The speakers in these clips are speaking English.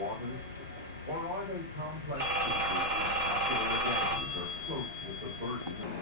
waters? Or are they complex systems that are afloat with the burden of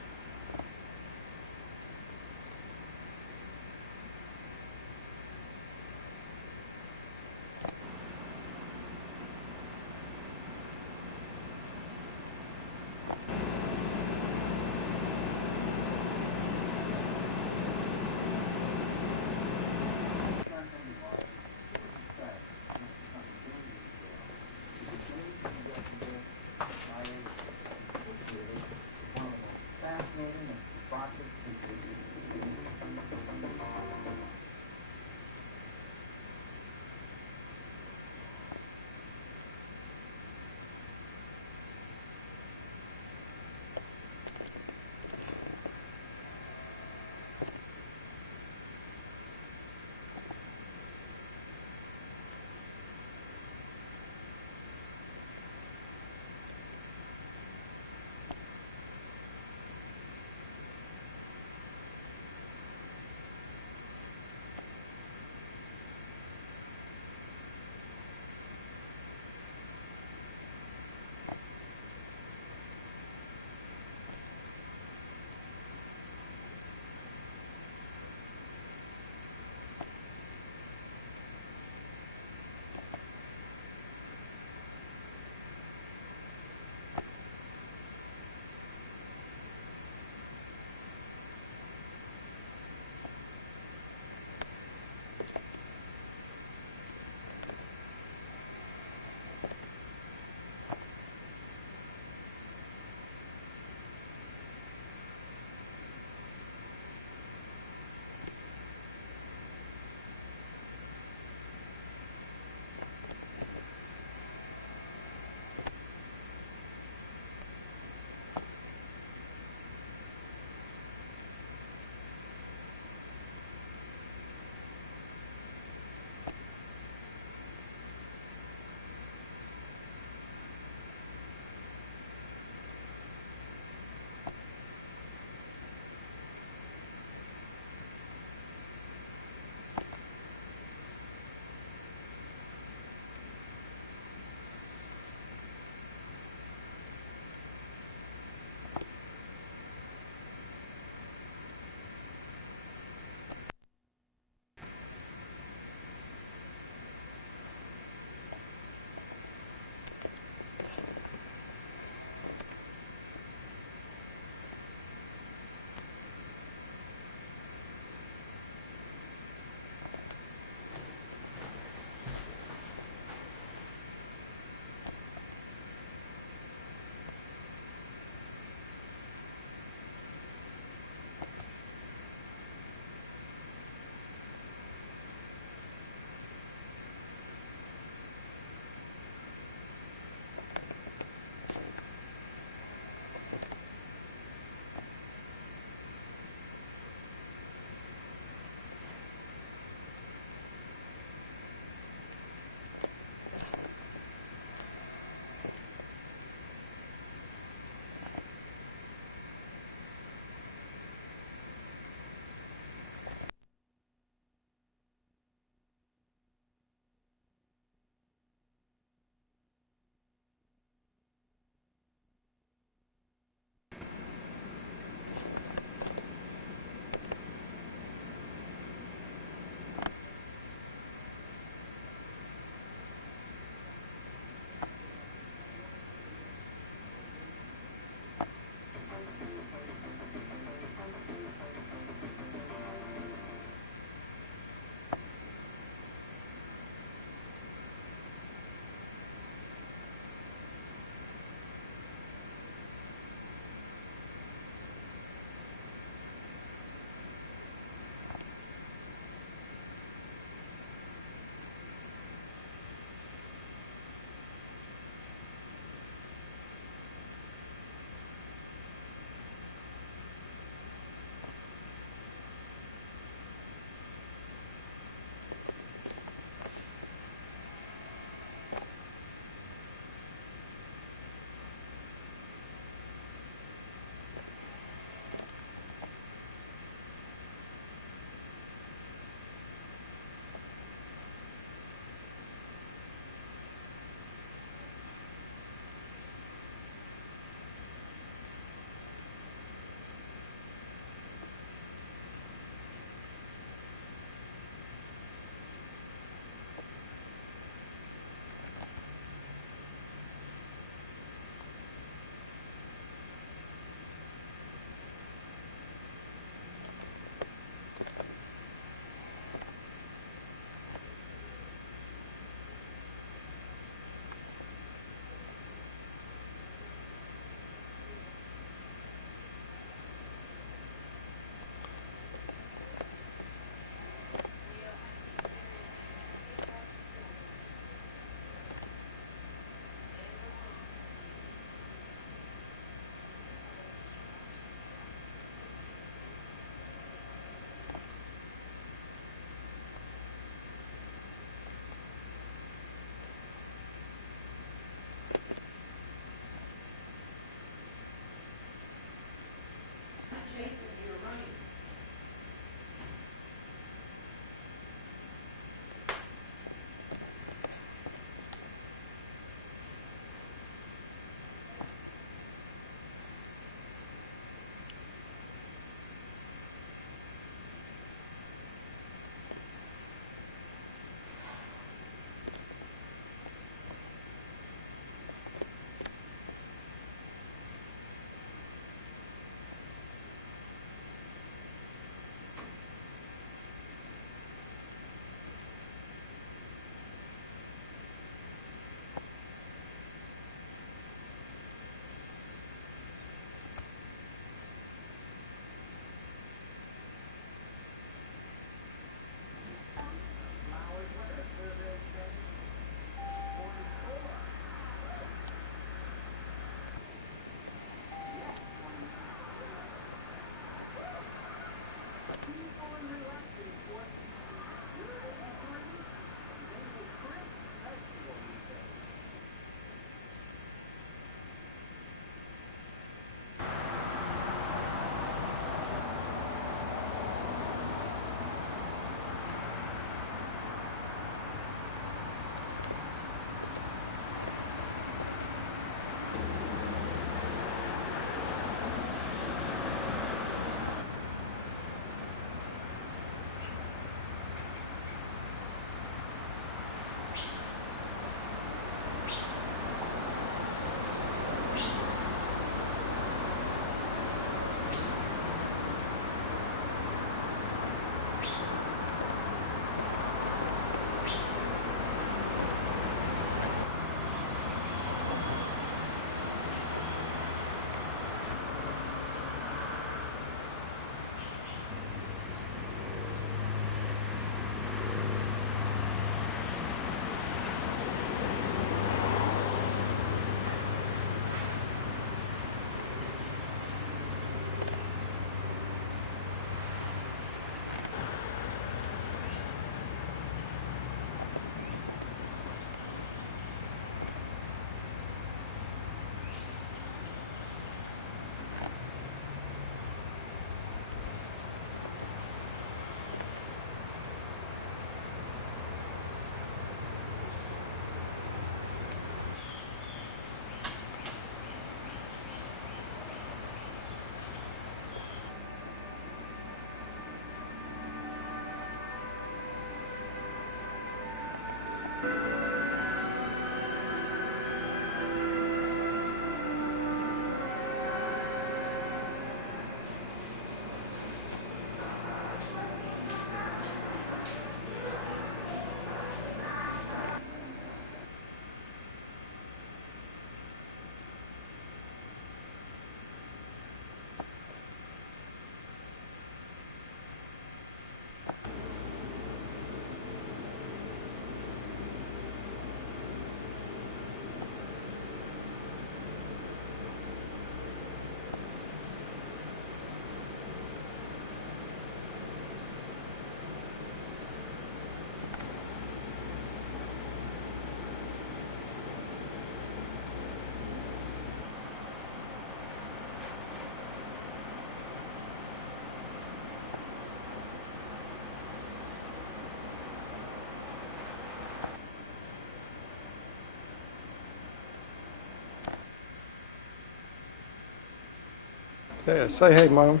Yeah, say hey, Mom.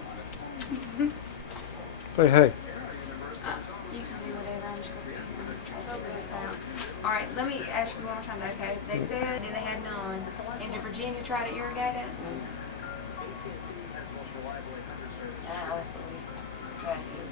Say hey. You can do whatever. I'm just gonna sit here and try to figure this out. All right, let me ask you one more time. Okay, they said that they had none. And did Virginia try to irrigate it? I also try to get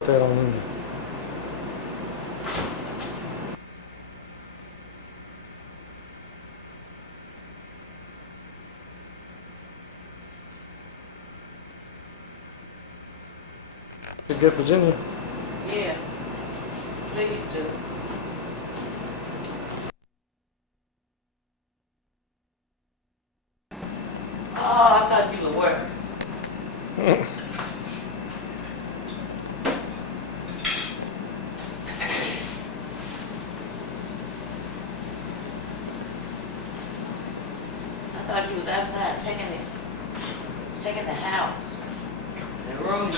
That on. Good, get Virginia. yeah, please do. Oh, I thought you were working. I thought you was outside taking the house, the room.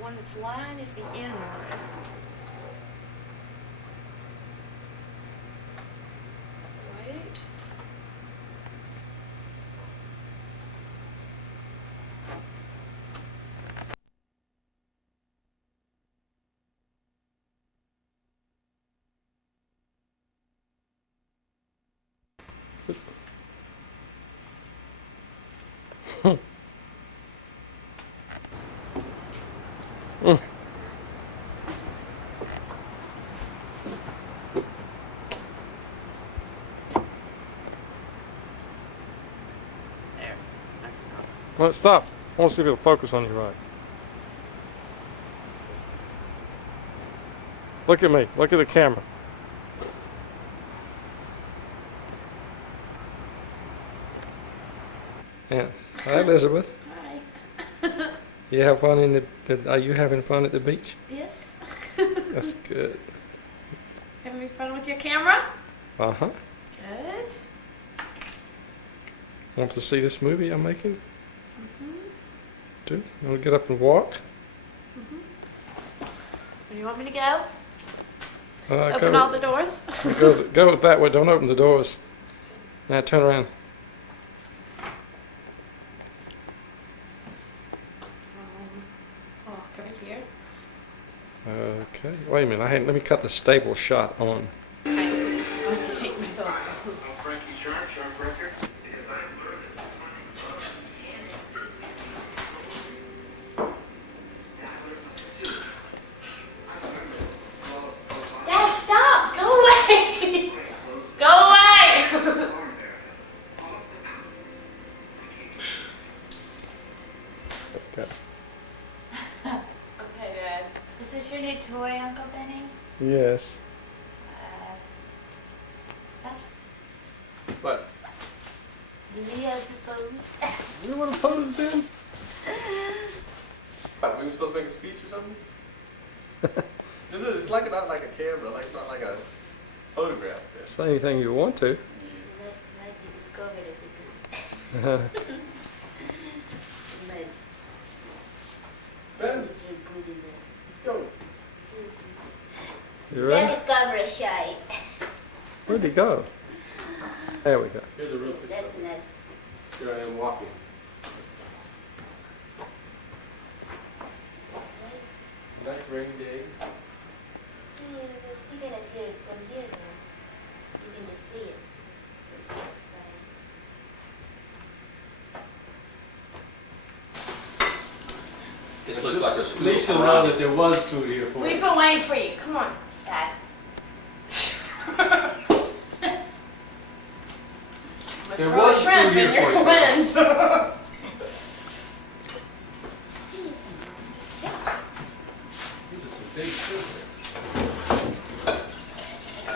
The one that's lined is the N one. Wait. There. That's enough. Well, stop. I want to see if it'll focus on you right. Look at me. Look at the camera. Yeah. Hi, Elizabeth. Hi. You have fun in the? Are you having fun at the beach? Yes. That's good. Having fun with your camera? Uh huh. Good. Want to see this movie I'm making? Do you want to get up and walk? Where do you want me to go? Go, Open all the doors? go that way. Don't open the doors. Now turn around. Oh, come in here. Okay. Wait a minute. Let me cut the stable shot on. Okay. I'm going to take my phone. Frankie Sharp, Sharp Records. Dad, stop! Go away! Go away! Okay. Okay, Dad. Is this your new toy, Uncle Benny? Yes. That's What? Do we have to pose? You want to pose then? What, we were supposed to make a speech or something? It's like not like a camera, like not like a photograph. Say anything you want to. Might be discovered as a good. But Ben, just really good in the. let's go. You ready? Jack is camera shy. Where'd he go? There we go. Here's a real picture. That's nice. Here I am walking. Nice. Nice rainy day. Yeah, but you cannot hear it from here now. You can just see it. It's just fine. It looks like a At scoop least of you'll know karate. that there was food here for We you. put Wayne for you. Come on, Dad. There Throw a was shrimp food here in your for you. lens. These are some big fish.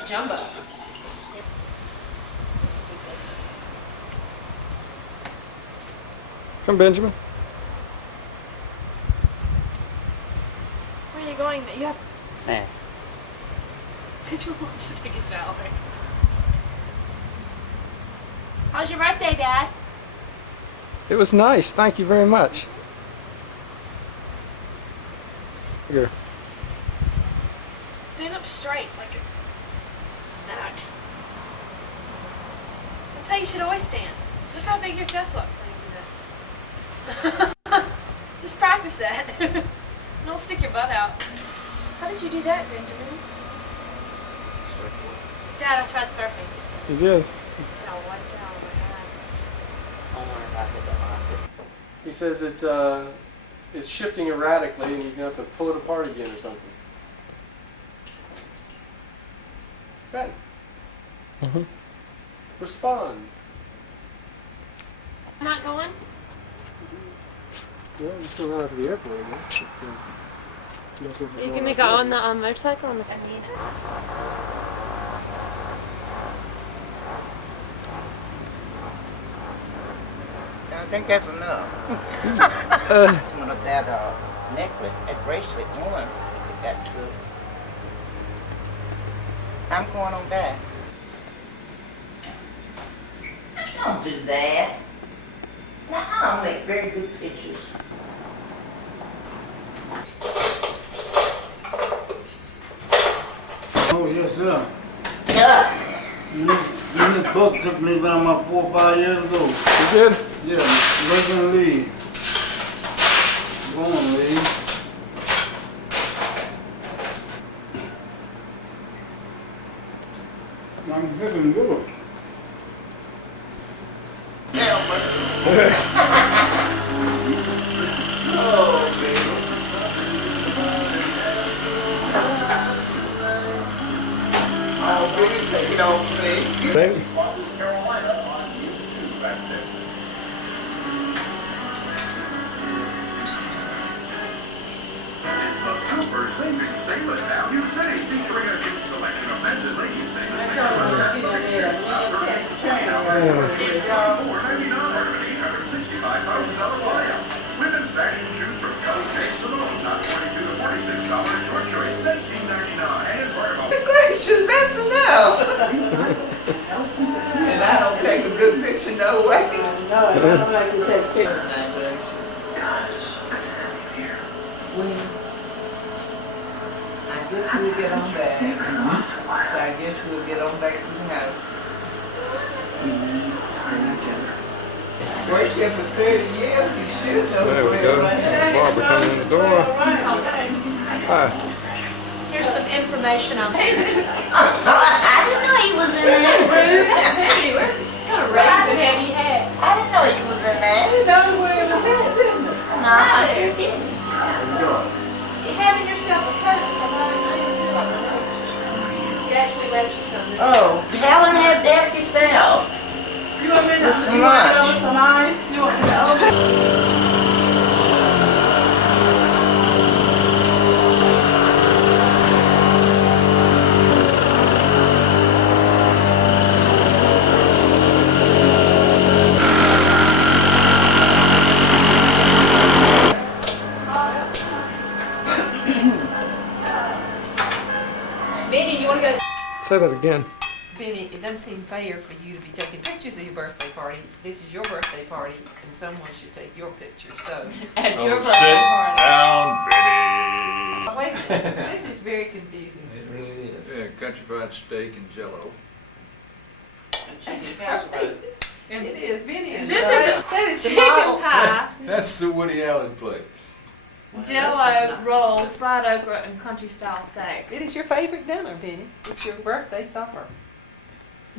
Jumbo. Come, Benjamin. Where are you going? You have. There. Benjamin wants to take a shower. How's your birthday, Dad? It was nice. Thank you very much. Here. Stand up straight, like that. That's how you should always stand. Look how big your chest looks when you do that. Just practice that. Don't stick your butt out. How did you do that, Benjamin? Dad, I tried surfing. You did. No, what down my ass. I wonder if I hit the glasses. He says that it's shifting erratically and he's going to have to pull it apart again or something. Ben, Mm-hmm. respond. I'm not going? Yeah, we're still going out to the airport, I guess. But, So you're gonna go on the motorcycle? On the I think that's enough. Some of that necklace, that bracelet on, it got two. I'm going on back. Don't do that. Now, I don't make very good pictures. sir. This book took me down about 4 or 5 years ago. You did? Yeah, Lincoln Lee. Go on, Lee. I'm hitting good. Oh, baby. Oh, baby, take it off, please. Right? Carolina on YouTube back then. It's the Super Savings Sale at Value City, featuring a huge selection of men's and ladies' things. $864.99 buyout. Women's fashion shoes from Coach James to the low top, $22 to $46 short choice, $19.99. And part of a Gracious, that's enough. And I don't take a good picture, no way. No, I don't like to take pictures. My gracious. I guess we'll get on back. So I guess we'll get on back to the house. Worked here for 30 years, you should know. There we where go. everybody Barbara coming in the door. Hi. Here's some information on I didn't know he was in there. Hey, what kind of raising have you had? I didn't know he was in there. You know where it was at, didn't it? No, I didn't. You're having yourself a coat. You actually left you some this Oh, Helen had that yourself. You want me to There's some lunch. go with some ice? You want me to open? Benny, you want to go? Say that again. Benny, it doesn't seem fair for you to be taking pictures of your birthday party. This is your birthday party, and someone should take your picture, so. At your birthday party. down, Benny. Wait a minute, this is very confusing. It really is. Yeah, country fried steak and jello. It is, Benny is. This right. is That is the chicken model. pie, That's the Woody Allen place. jello roll, fried okra, and country style steak. It is your favorite dinner, Benny. It's your birthday supper.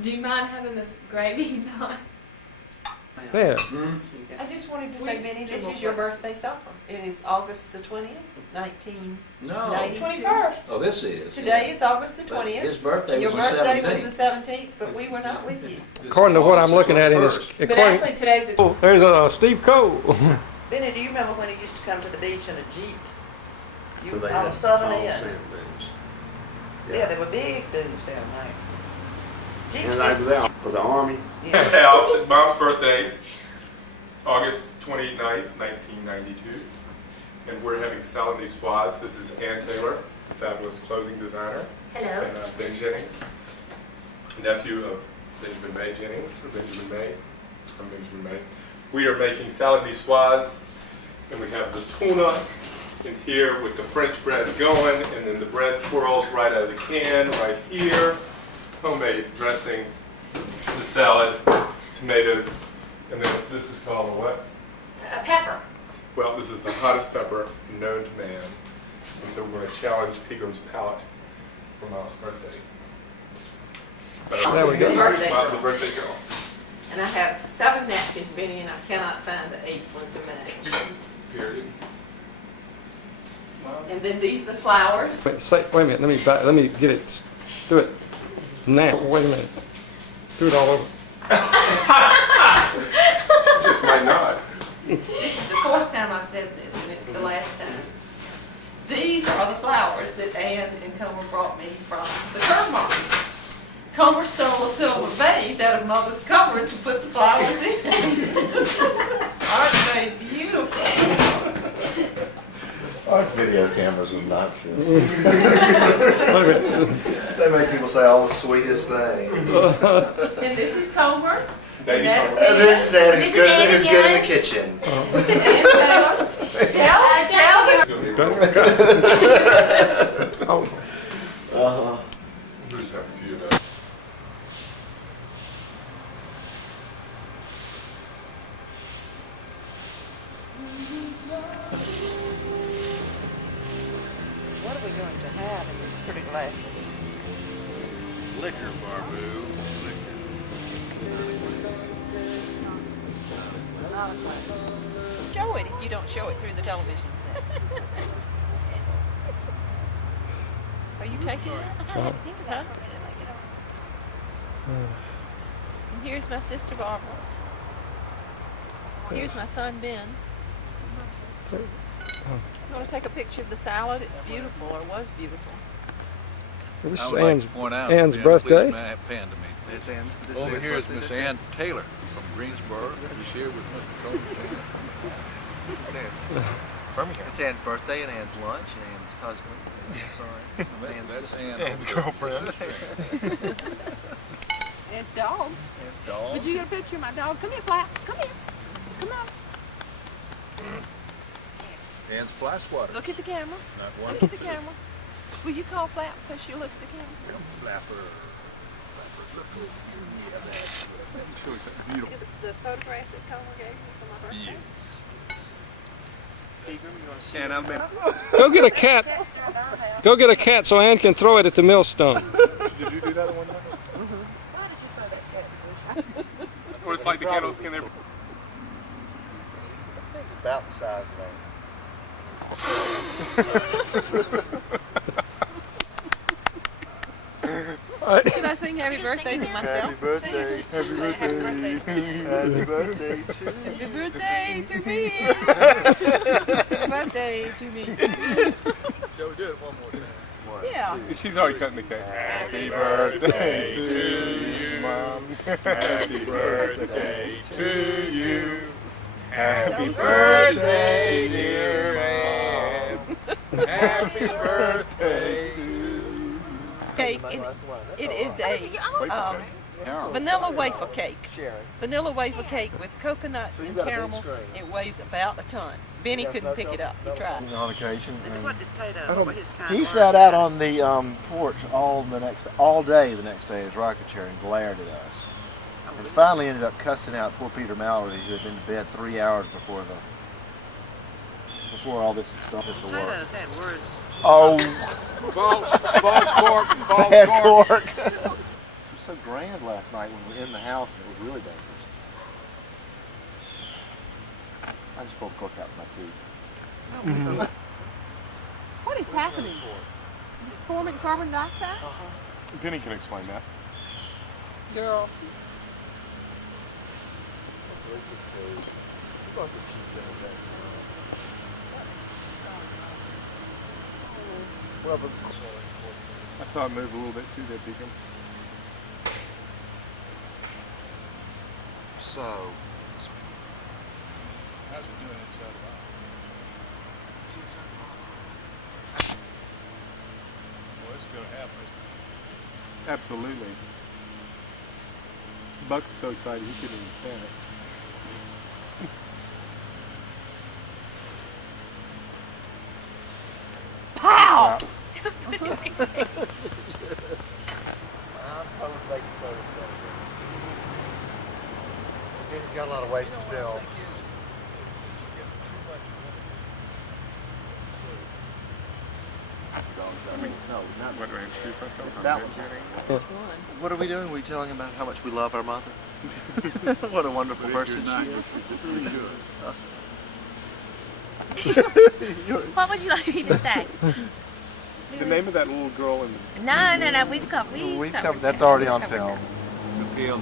Do you mind having this gravy not? Yeah. I just wanted to say, Benny, this is your birthday supper. It is August the 20th, 1992. No. 21st. Oh, this is. Today is August the But 20th. his birthday Your was the birthday was 17th. the 17th, but we were not with you. According to what I'm looking at in this, But according, actually today's the oh, there's Steve Cole. Benny, do you remember when he used to come to the beach in a Jeep? You, They on had the southern tall end? sand dunes. Yeah, they were big dudes down there. Jeeps And they were out for the Army. His house at Mom's birthday, August 29th, 1992. And we're having salad niçoise. This is Ann Taylor, fabulous clothing designer. Hello. And Ben Jennings, nephew of Benjamin May Jennings, or Benjamin May, from Benjamin May. We are making salad niçoise, and we have the tuna in here with the French bread going, and then the bread twirls right out of the can right here. Homemade dressing, the salad, tomatoes, and then this is called a what? a pepper. Well, this is the hottest pepper known to man. And so we're going to challenge Pegram's palate for Miles' birthday. There we go. Miles' the birthday girl. And I have 7 napkins, Benny, and I cannot find the 8th one to match. Period. And then these are the flowers. Wait a minute, let me get it, do it now. Wait a minute. Do it all over. This might not. This is the 4th time I've said this, and it's the last time. These are the flowers that Ann and Comer brought me from the Curve Market. Comer stole a silver vase out of Mother's cupboard to put the flowers in. Aren't they beautiful? Our video cameras are not just. Wait a minute. They make people say all the sweetest things. And this is Comer. And that's me. This is Ed, who's This is Ed who's good in again. the kitchen. Tell them. Oh. Uh-huh. Who's have a few of those. What are we going to have in these pretty glasses? Liquor, Barboo. Show it if you don't show it through the television set. Are you taking it? Huh? And here's my sister Barbara. Here's my son Ben. You want to take a picture of the salad? It's beautiful, or was beautiful. This I is would like Ann's, to point out Ann's Ben birthday. Pan to me. Over here is Miss Ann Taylor from Greensboro. She's here with Mr. Comer. It's Ann's birthday and Ann's lunch and Ann's husband and Ann's son. Ann's That's sister. Ann's girlfriend. And dog. Ann's dog. Would you get a picture of my dog? Come here, Flaps. Come here. Come on. Ann's fly swatter. Look at the camera. Not one. Look at the camera. Will you call Flaps so she'll look at the camera? Flapper. Beautiful. The photograph that Comer gave me for my birthday? And I've been. Go get a cat. Go get a cat so Ann can throw it at the millstone. Did you do that at one time? Or it's like the candles in there. It's about the size of Should I sing happy birthday to myself? birthday. Happy birthday. Happy birthday to Happy birthday to me. Happy birthday to me. Shall we do it one more time? Yeah. She's already cutting the cake. Happy birthday to you, Mom. Happy birthday to you. Happy birthday, dear Ann. Happy birthday to you. Cake. It is a vanilla wafer cake. Vanilla wafer cake with coconut and caramel. It weighs about a ton. Benny couldn't pick it up. He tried. on occasion. What did Tato? His kind He sat out on the porch all day the next day in his rocking chair and glared at us. And finally ended up cussing out poor Peter Mallory, who had been to bed 3 hours before all this stuff was work. Tato's had words. Oh, Balls bad cork. cork. It was so grand last night when we were in the house and it was really dangerous. I just pulled the cork out with my teeth. What is happening? Is it forming carbon dioxide? Penny can explain that. Girl. Well, I saw it move a little bit too, that Deacon. so How's it doing inside the box? Well, it's going to happen, isn't it? Absolutely. Buck was so excited he couldn't even stand it. Pow! He's got a lot of wasted film. No, not I'm going to introduce myself. that one. What are we doing? We're telling about how much we love our mother. What a wonderful person she is. What would you like me to say? The name of that little girl in the... No, we've covered. We've covered. That's already on film. Appeal.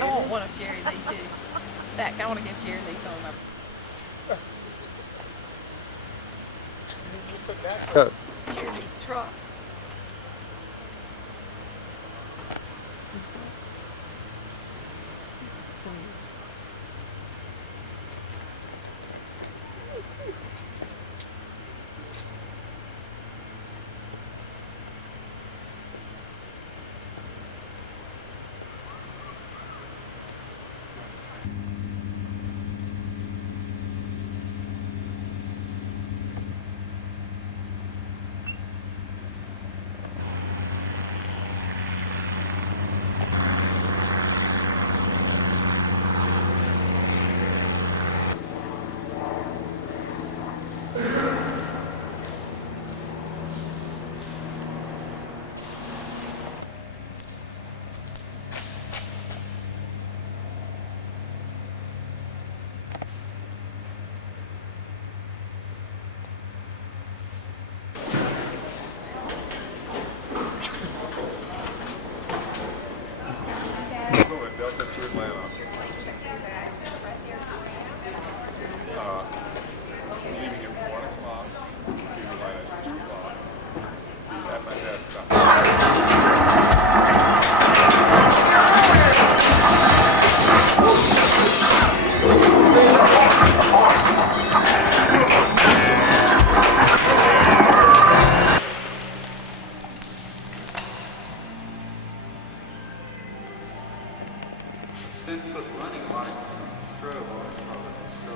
I want one of Jerry Lee too. In fact, I want to give Jerry Lee some of my Jerry Lee's truck. sense put running lights, strobe lights, so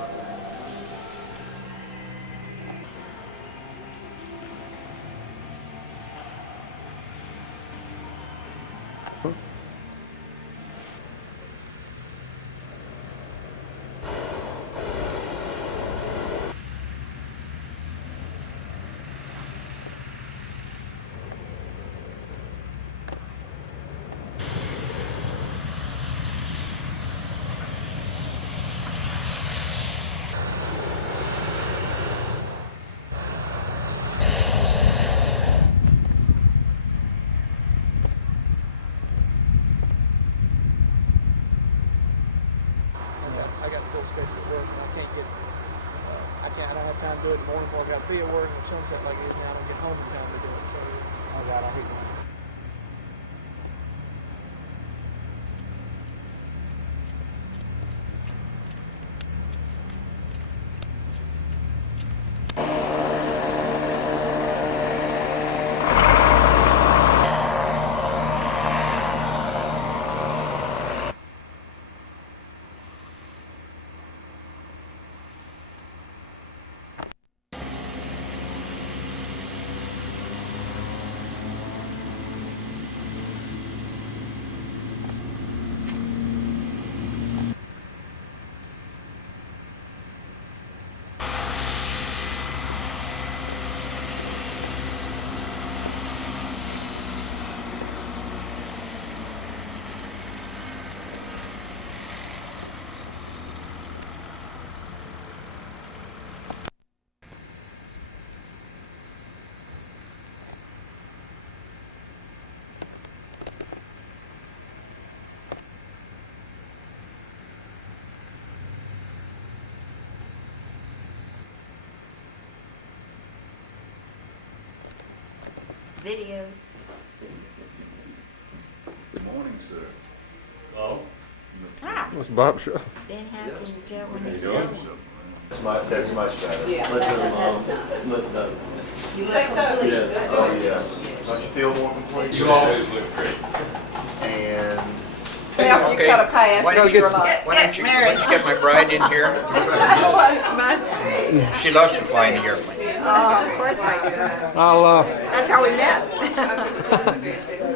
I got full schedule at work, and I can't get, I don't have time to do it in the morning before I got to be at work, and sunset like it is now, I don't get home in time to do it, so, oh God, I hate that. Video. Good morning, sir. Oh. What's Bob's show? Then how can you tell when How it's you doing? going? That's much better. Yeah, that's nice. Much better. You think so? Yes. Oh, yes. Don't you feel more complete? You always look great. And Well, you cut a path. Why don't you get- Why don't you get McBride in here? She loves to fly in the airplane. Oh, of course I do. I'll That's how we met.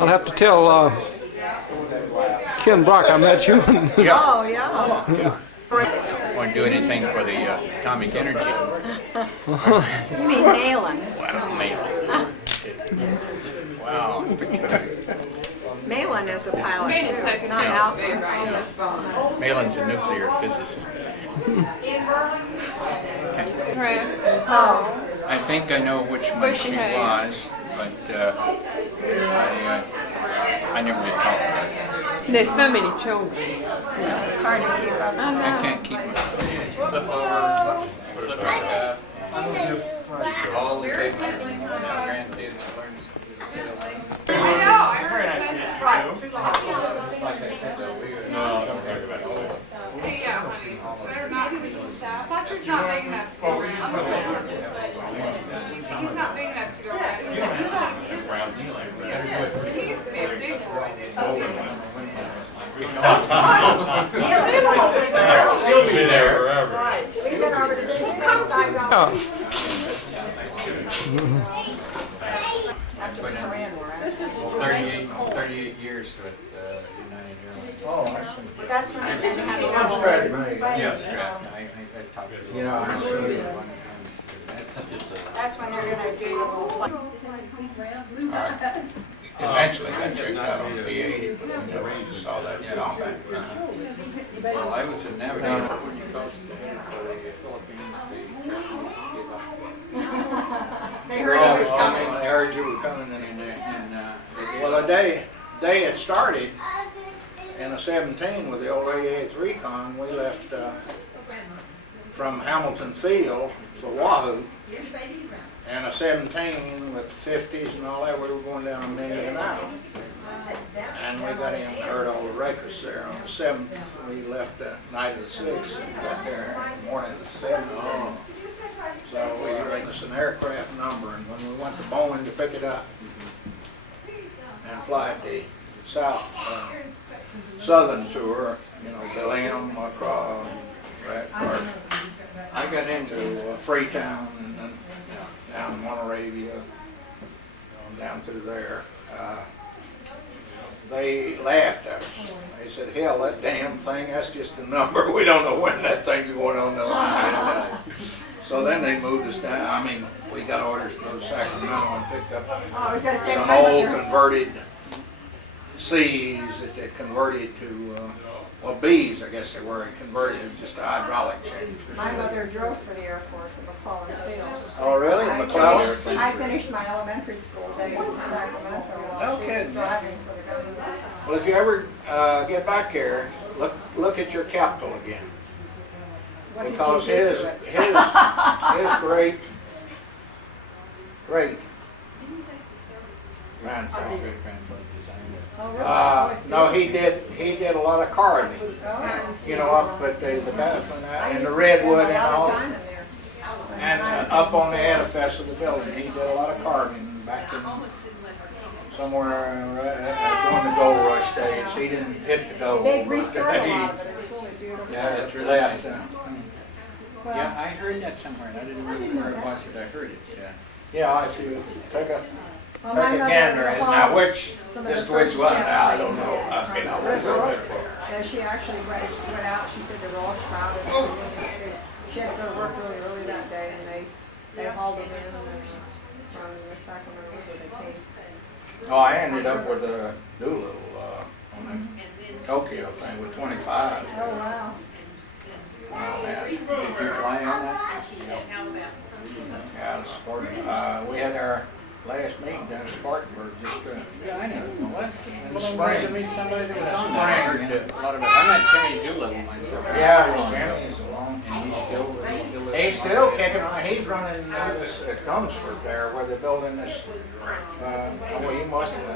I'll have to tell Ken Brock I met you. Yeah. Oh, yeah. Want to do anything for the atomic energy? You mean Malin. Wow, man. Wow. Malin is a pilot too, not Malcolm. Malin's a nuclear physicist. Oh, I think I know which one she was, but I never did talk about it. There's so many children. hard to keep up. I can't keep it. Flip over, flip back. All the pictures. Now grandkids learn to sail. No, don't worry about it. She'll be there forever. After the Korean War. 38 years with United Airlines. oh, I see. But that's when they didn't have I'm straight, man. Yes, I talked to You know, I see it. That's when they're gonna do the little play. Eventually that checked out on the B-80, but we never saw that combat. Well, I was a navigator when you crossed the Philippines, the Japanese gave up. They heard it was coming. I heard you were coming in. Well, the day it started, in a 17 with the old 88th Recon, we left from Hamilton Field for Wahoo. And a 17 with 50s and all that, we were going down a million an hour. And we got in and heard all the wreckers there. On the 7th, we left the night of the 6th and got there the morning of the 7th. So we gave us an aircraft number, and when we went to Boeing to pick it up and fly the southern tour, you know, got into Freetown and then down Monrovia, down through there, they laughed at us. They said, hell, that damn thing, that's just a number. We don't know when that thing's going on the line. So then they moved us down. I mean, we got orders to go to Sacramento and pick up some old converted C's that they converted to, well, B's, I guess they were, converted just a hydraulic change. My mother drove for the Air Force at McClellan Field. Oh, really? McClellan? I finished my elementary school days in Sacramento while she was driving for the government. Well, if you ever get back here, look at your capital again. What did Because you do his to it? great grandfather. Oh, really? No, he did a lot of carving. You know, up at the bathroom and the redwood and all. And up on the edifice of the building, he did a lot of carving back in somewhere during the gold rush days. He didn't hit the gold. They've restored a lot of it. It's really beautiful. Yeah, it's really nice. Yeah, I heard that somewhere, and I didn't really know where it was, but I heard it. Yeah, if you take a Well, my mother gander at it. Now, some of the just first which one, jets now, I they don't know. used. I mean, I was out there for. She actually went out, she said they were all shrouded. She had to go to work really early that day, and they hauled them in from the Sacramento where they came. Oh, I ended up with a Doolittle on the Tokyo thing with 25. Oh, wow. Oh, man. Did you fly on that? Yeah, we had our last meeting down in Spartanburg just Yeah, I know. Well, in the I'm glad to spring. meet somebody that was on that. I heard a lot of it. I met Kenny Doolittle myself. Yeah, Jimmy's along. And he's still He's still kicking on. He's running this Dunsford there where they're building this. Well, he must have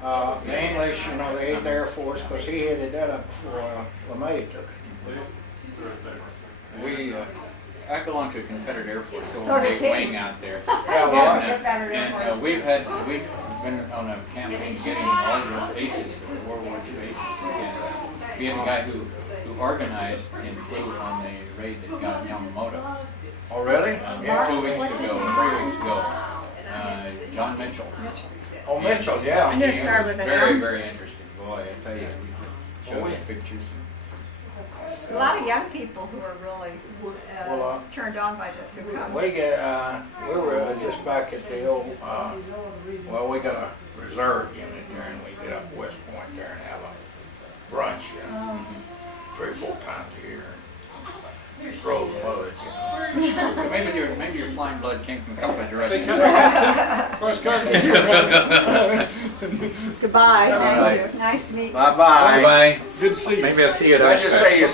left. The English, you know, the 8th Air Force, because he headed that up before LeMay took it. I belong to a Confederate Air Force, so So we're a does he. wing out there. Yeah, well, And we've been on a campaign getting all the bases, the World War II bases again. Being the guy who organized and flew on the raid that got Yamamoto. Oh, really? 2 weeks ago, 3 weeks ago. John Mitchell. Oh, Mitchell, yeah. I'm gonna start with an Very, M. very interesting. Boy, I tell you, we showed us pictures. A lot of young people who are really turned on by this who come. We were just back at the old, well, we got a reserve unit there, and we get up West Point there and have a brunch, you know, 3 or 4 times a year. And throw the mud, you know. Maybe your flying blood came from a couple of directions. First cousin. Goodbye, thank you. Nice to meet you. Bye-bye. Bye. Good to see you. Maybe I'll see you at I just say you.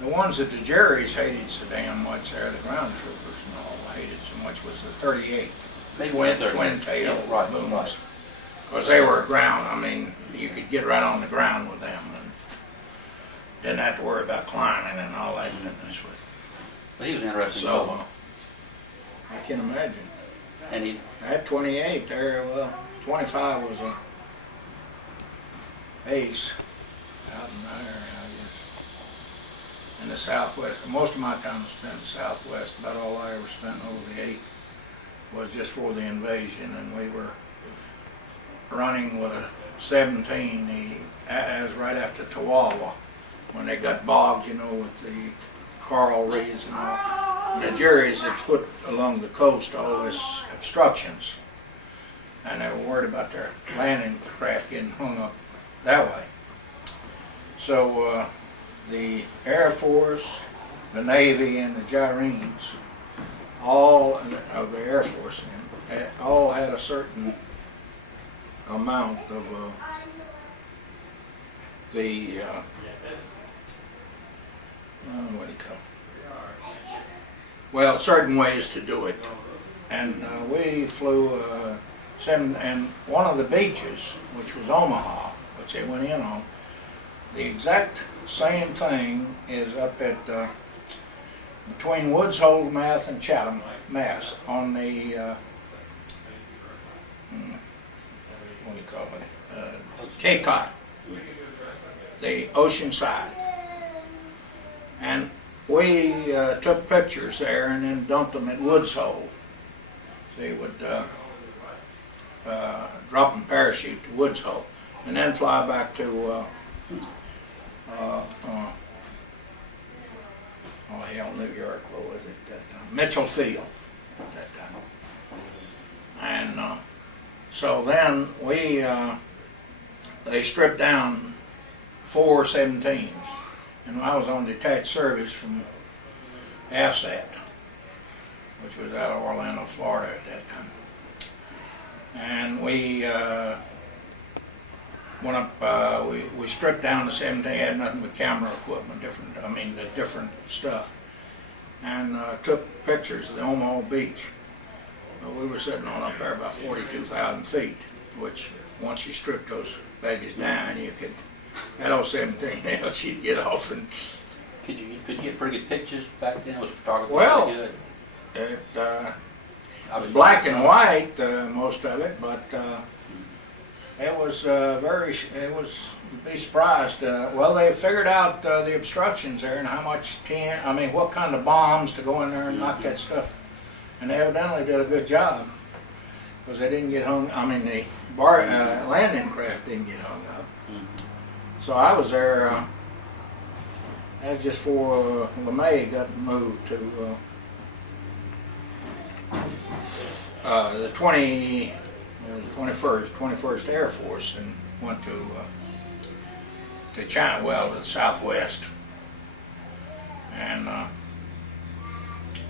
The ones that the Jerry's hated so damn much there, the ground troopers and all hated so much was the 38. Twin tail booms. Because they were ground, I mean, you could get right on the ground with them and didn't have to worry about climbing and all that goodness with. Well, he was interesting. So, I can imagine. And he, I had 28 there, well, 25 was a ace out in there, I guess. In the Southwest. Most of my time was spent in the Southwest. About all I ever spent over the 8th was just for the invasion, and we were running with a 17, as right after Toowawa, when they got bogged, you know, with the coral reefs and all. And the Jerry's had put along the coast all this obstructions, and they were worried about their landing craft getting hung up that way. So the Air Force, the Navy, and the Gyrenes, all of the Air Force, all had a certain amount of what do you call it? Well, certain ways to do it. And we flew and one of the beaches, which was Omaha, which they went in on, the exact same thing is up at between Woods Hole, Mass and Chatham, Mass, on the what do you call it? Cape Cod. the ocean side. And we took pictures there and then dumped them at Woods Hole. They would drop them parachute to Woods Hole and then fly back to New York, what was it at that time? Mitchell Field at that time. And so then they stripped down 4 17s, and I was on detached service from AFSAT, which was out of Orlando, Florida at that time. And we went up, we stripped down the 17, had nothing but camera equipment, the different stuff, and took pictures of the Omaha beach. We were sitting on up there about 42,000 feet, which once you strip those babies down, you could, at 017 else you'd get off and... Could you get pretty good pictures back then? Was photography Well, pretty good? it was black and white, most of it, but it was you'd be surprised. Well, they figured out the obstructions there and how much what kind of bombs to go in there and knock that stuff. And they evidently did a good job, because they didn't get hung, the landing craft didn't get hung up. So I was there, that was just before LeMay got moved to the 21st Air Force, and went to China, well, to the Southwest. And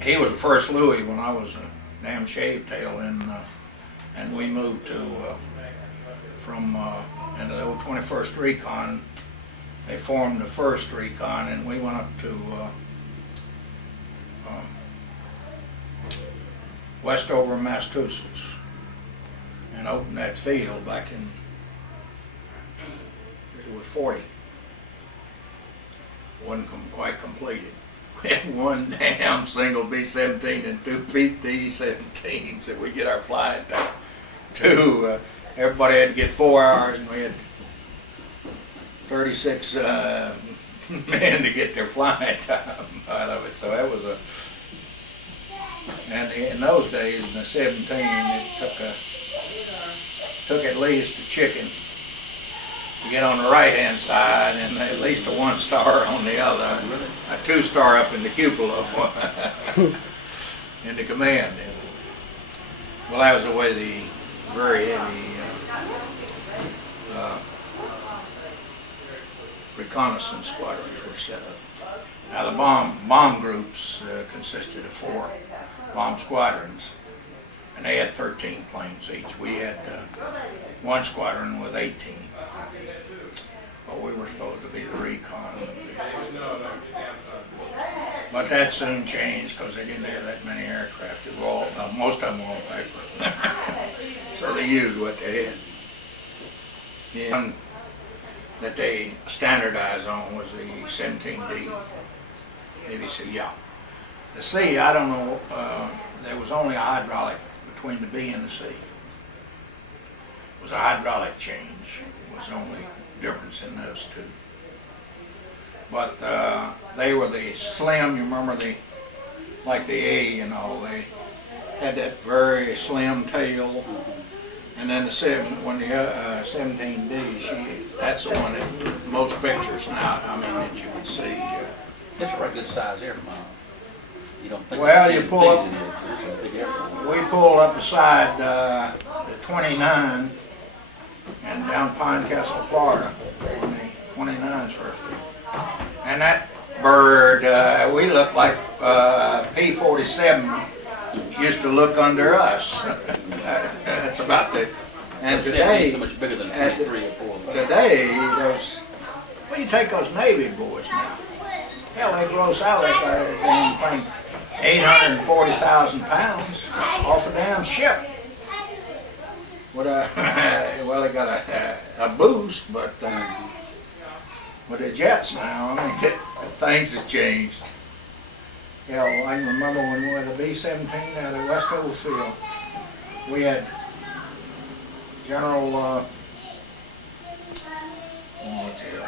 he was the first Louis when I was a damn shave tail, and we moved to from into the old 21st Recon. They formed the 1st Recon, and we went up to Westover, Massachusetts, and opened that field back in, it was 40. Wasn't quite completed. We had 1 damn single B-17 and 2 PT-17s that we get our flying time. Everybody had to get 4 hours, and we had 36 men to get their flying time out of it. So that was and in those days, in the 17, it took at least a chicken to get on the right-hand side, and at least a 1-star on the other, a 2-star up in the cupola in the command. Well, that was the way the very heavy reconnaissance squadrons were set up. Now the bomb groups consisted of 4 bomb squadrons, and they had 13 planes each. We had 1 squadron with 18. But we were supposed to be the recon. But that soon changed, because they didn't have that many aircraft. They were all, most of them were on paper. So they used what they had. The one that they standardized on was the 17D. ABC, yeah. The C, I don't know, there was only a hydraulic between the B and the C. It was a hydraulic change. It was the only difference in those 2. But they were the slim, you remember like the A and all, they had that very slim tail. And then the 17D, that's the one that most pictures now, that you can see. It's a right good size airplane. You don't think? Well, you pull up. We pulled up beside the 29 and down Pine Castle, Florida, when the 29s first did. And that bird, we looked like P-47 used to look under us. That's about the. And today, so much bigger than 23 or 4. Today, there's. Well, you take those Navy boys now. Hell, they gross out that damn thing 840,000 pounds off a damn ship. With well, they got a boost, but with the jets now, things have changed. Hell, I can remember when we were the B-17 out of Westover Field. We had General want to tell.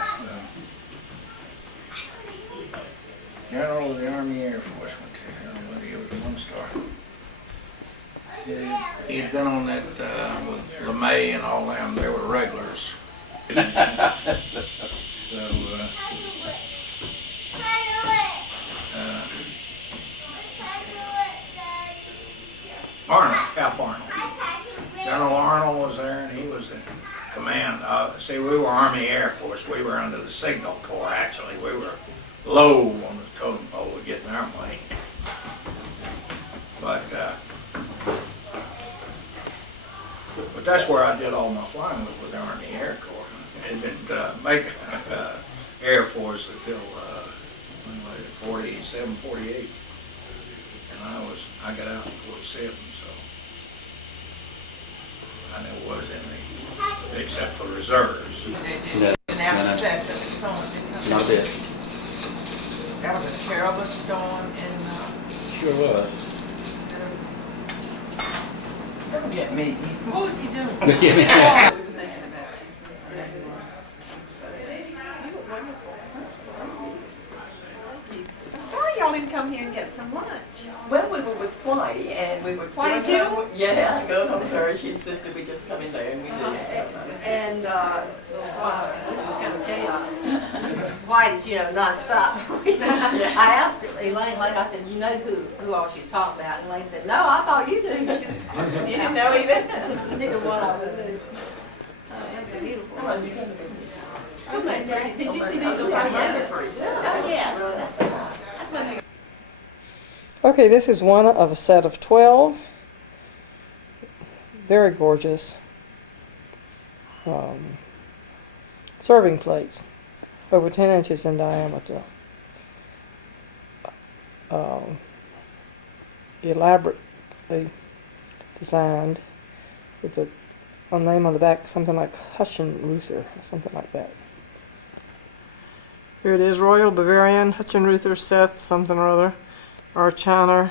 General of the Army Air Force went to hell, but he was a 1-star. He'd been on that with LeMay and all them. They were regulars. So, Arnold, Cap Arnold. General Arnold was there, and he was in command. See, we were Army Air Force. We were under the Signal Corps, actually. We were low on the totem pole of getting our money. But that's where I did all my flying with the Army Air Corps. And didn't make Air Force until 47, 48. And I got out in 47, so I never was in the, except for reserves. And after that, the storm didn't come. Not a bit. That was a terrible storm and, Sure was. Don't get me. what was he doing? Give me that. We were thinking about it. I'm sorry y'all didn't come here and get some lunch. Well, we were with Whitey and we were. Whitey Kittle? Yeah, going home to her. She insisted we just come in there and we did. And, This was kind of chaos. Whitey's, nonstop. I asked Elaine later, I said, you know who all she's talking about? And Elaine said, no, I thought you knew who she was talking about. You didn't know either? Neither one of them knew. That's a beautiful one. did you see these? Oh, yes. That's what they. Okay, this is one of a set of 12. Very gorgeous serving plates, over 10 inches in diameter. Elaborately designed with a name on the back, something like Hutchinruther, or something like that. Here it is, Royal Bavarian, Hutchinruther, Seth, something or other, Archaner,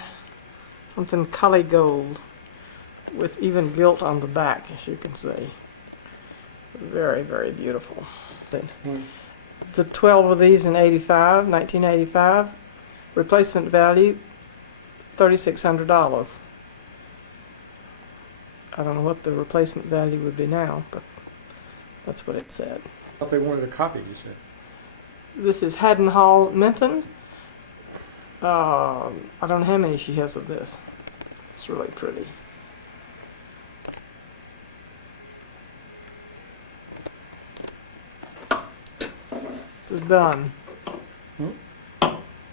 something Cully Gold, with even gilt on the back, as you can see. Very, very beautiful. The 12 of these in 1985, replacement value $3,600. I don't know what the replacement value would be now, but that's what it said. I thought they wanted a copy, you said. This is Haddon Hall Minton. I don't know how many she has of this. It's really pretty. It's done.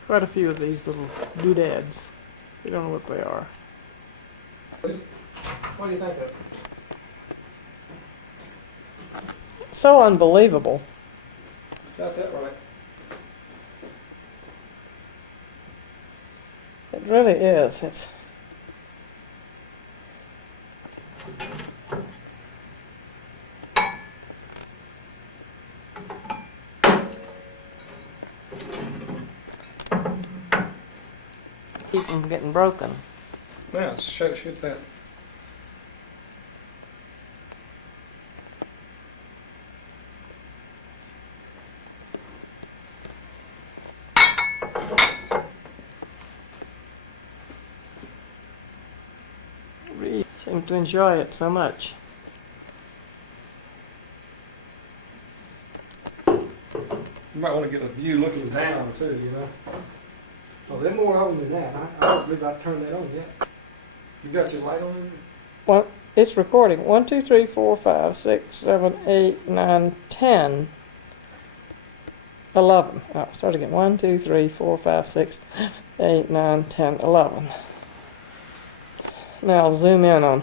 Quite a few of these little doodads. We don't know what they are. What do you think of it? So unbelievable. Got that right. It really is. It's keep them from getting broken. Yeah, shoot that. Really seem to enjoy it so much. You might want to get a view looking down too, you know. Oh, they're more on than that. I don't believe I've turned that on yet. You got your light on? Well, it's recording. 1, 2, 3, 4, 5, 6, 7, 8, 9, 10, 11. Oh, start again. 1, 2, 3, 4, 5, 6, 8, 9, 10, 11. Now I'll zoom in on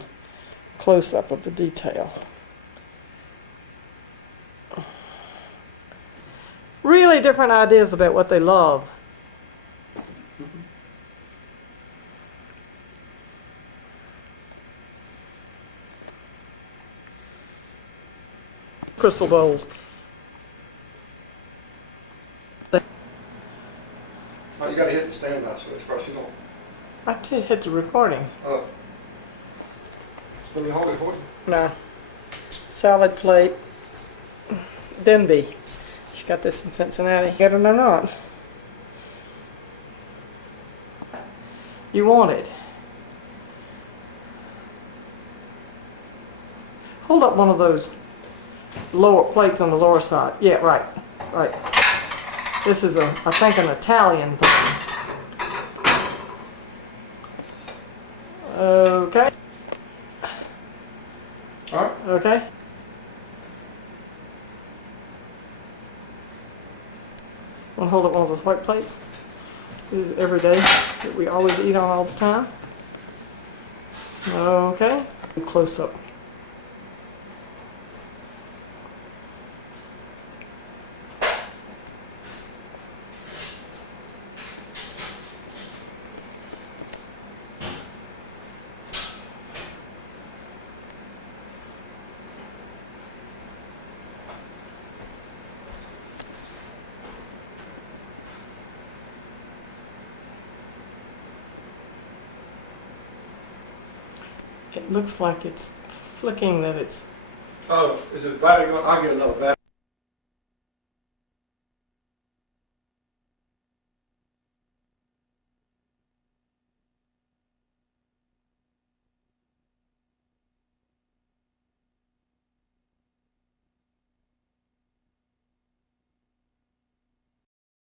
close-up of the detail. Really different ideas about what they love. Crystal bowls. Oh, you got to hit the standby switch first. You don't. I did hit the recording. Oh. Let me hold it for you. No. Salad plate. Denby. She got this in Cincinnati. Get it or not? You want it. Hold up one of those lower plates on the lower side. Yeah, right. Right. This is I think an Italian thing. Okay. Alright. Okay. Want to hold up one of those white plates? This is every day that we always eat on all the time. Okay. Close up. It looks like it's flicking that it's... Oh, is it battery going? I'll get another battery.